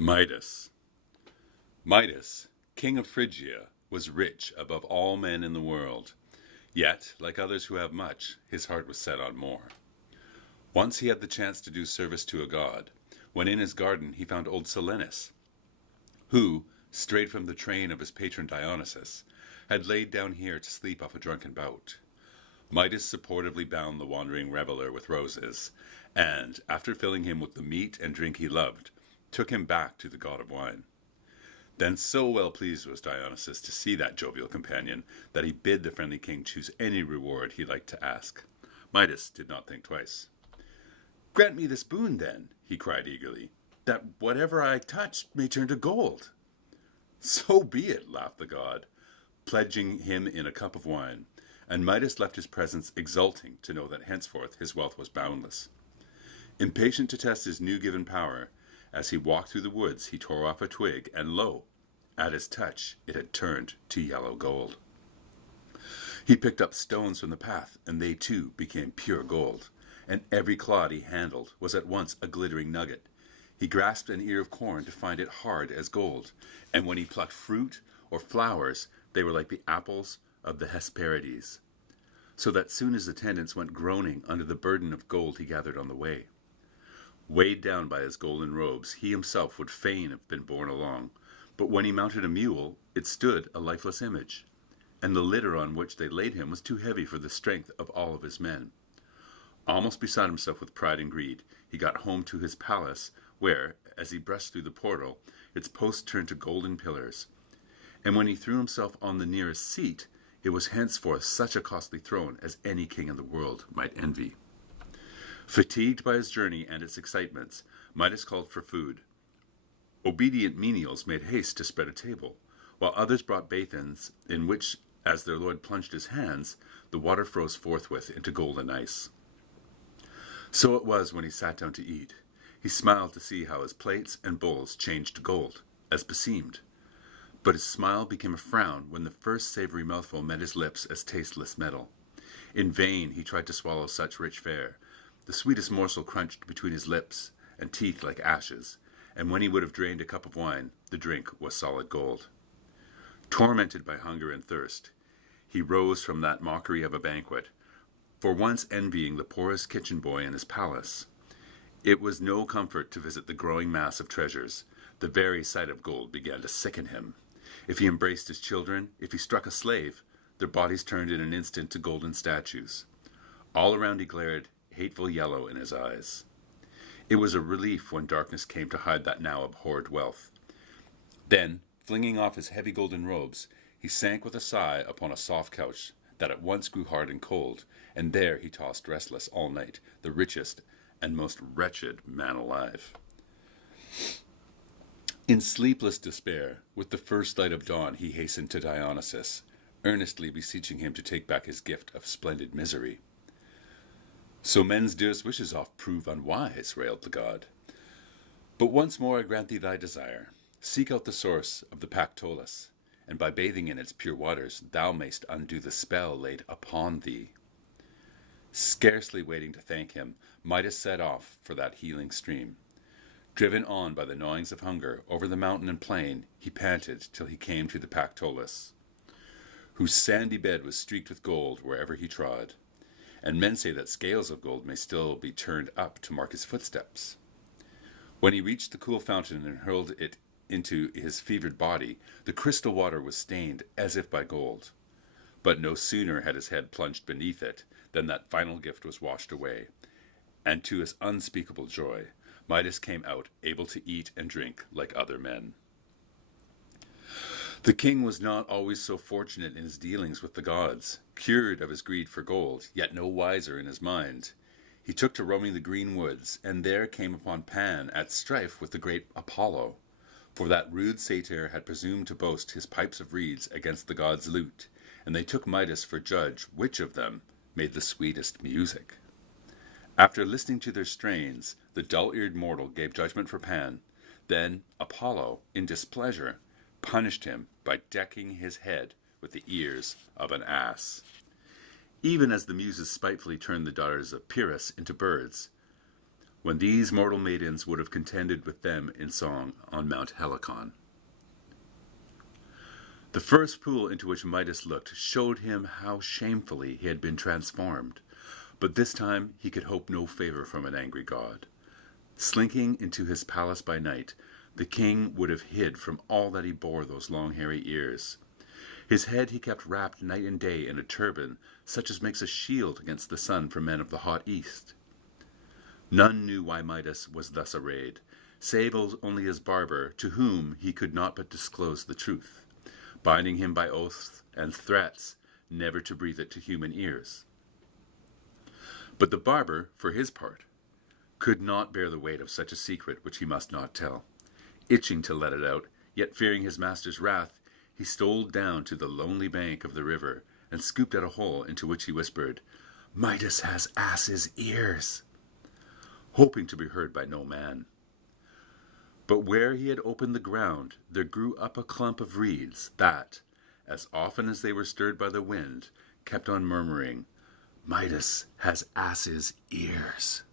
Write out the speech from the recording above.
Midas. Midas, king of Phrygia, was rich above all men in the world. Yet, like others who have much, his heart was set on more. Once he had the chance to do service to a god, when in his garden he found old Silenus, who, strayed from the train of his patron Dionysus, had laid down here to sleep off a drunken bout. Midas supportively bound the wandering reveller with roses, and, after filling him with the meat and drink he loved, took him back to the god of wine. Then so well pleased was Dionysus to see that jovial companion that he bid the friendly king choose any reward he liked to ask. Midas did not think twice. "Grant me this boon, then," he cried eagerly, "that whatever I touch may turn to gold." "So be it," laughed the god, pledging him in a cup of wine, and Midas left his presence exulting to know that henceforth his wealth was boundless. Impatient to test his new given power, as he walked through the woods he tore off a twig, and lo, at his touch it had turned to yellow gold. He picked up stones from the path, and they too became pure gold, and every clod he handled was at once a glittering nugget. He grasped an ear of corn to find it hard as gold, and when he plucked fruit or flowers, they were like the apples of the Hesperides, so that soon his attendants went groaning under the burden of gold he gathered on the way. Weighed down by his golden robes, he himself would fain have been borne along, but when he mounted a mule, it stood a lifeless image, and the litter on which they laid him was too heavy for the strength of all of his men. Almost beside himself with pride and greed, he got home to his palace, where, as he brushed through the portal, its posts turned to golden pillars. And when he threw himself on the nearest seat, it was henceforth such a costly throne as any king in the world might envy. Fatigued by his journey and its excitements, Midas called for food. Obedient menials made haste to spread a table, while others brought basins in which, as their lord plunged his hands, the water froze forthwith into golden ice. So it was when he sat down to eat. He smiled to see how his plates and bowls changed to gold, as beseemed. But his smile became a frown when the first savory mouthful met his lips as tasteless metal. In vain he tried to swallow such rich fare. The sweetest morsel crunched between his lips and teeth like ashes, and when he would have drained a cup of wine, the drink was solid gold. Tormented by hunger and thirst, he rose from that mockery of a banquet, for once envying the poorest kitchen boy in his palace. It was no comfort to visit the growing mass of treasures. The very sight of gold began to sicken him. If he embraced his children, if he struck a slave, their bodies turned in an instant to golden statues. All around he glared hateful yellow in his eyes. It was a relief when darkness came to hide that now abhorred wealth. Then, flinging off his heavy golden robes, he sank with a sigh upon a soft couch that at once grew hard and cold, and there he tossed restless all night, the richest and most wretched man alive. In sleepless despair, with the first light of dawn he hastened to Dionysus, earnestly beseeching him to take back his gift of splendid misery. "So men's dearest wishes oft prove unwise," railed the god. "But once more I grant thee thy desire. Seek out the source of the Pactolus, and by bathing in its pure waters thou mayst undo the spell laid upon thee." Scarcely waiting to thank him, Midas set off for that healing stream. Driven on by the gnawings of hunger, over the mountain and plain, he panted till he came to the Pactolus, whose sandy bed was streaked with gold wherever he trod. And men say that scales of gold may still be turned up to mark his footsteps. When he reached the cool fountain and hurled it into his fevered body, the crystal water was stained as if by gold. But no sooner had his head plunged beneath it than that final gift was washed away, and to his unspeakable joy, Midas came out able to eat and drink like other men. The king was not always so fortunate in his dealings with the gods. Cured of his greed for gold, yet no wiser in his mind, he took to roaming the green woods, and there came upon Pan at strife with the great Apollo, for that rude satyr had presumed to boast his pipes of reeds against the god's lute, and they took Midas for judge which of them made the sweetest music. After listening to their strains, the dull-eared mortal gave judgment for Pan. Then Apollo, in displeasure, punished him by decking his head with the ears of an ass. Even as the Muses spitefully turned the daughters of Pyrrhus into birds, when these mortal maidens would have contended with them in song on Mount Helicon. The first pool into which Midas looked showed him how shamefully he had been transformed, but this time he could hope no favor from an angry god. Slinking into his palace by night, the king would have hid from all that he bore those long hairy ears. His head he kept wrapped night and day in a turban, such as makes a shield against the sun for men of the hot east. None knew why Midas was thus arrayed, save only his barber, to whom he could not but disclose the truth, binding him by oaths and threats never to breathe it to human ears. But the barber, for his part, could not bear the weight of such a secret which he must not tell. Itching to let it out, yet fearing his master's wrath, he stole down to the lonely bank of the river and scooped at a hole, into which he whispered, "Midas has ass's ears," hoping to be heard by no man. But where he had opened the ground, there grew up a clump of reeds that, as often as they were stirred by the wind, kept on murmuring, "Midas has ass's ears."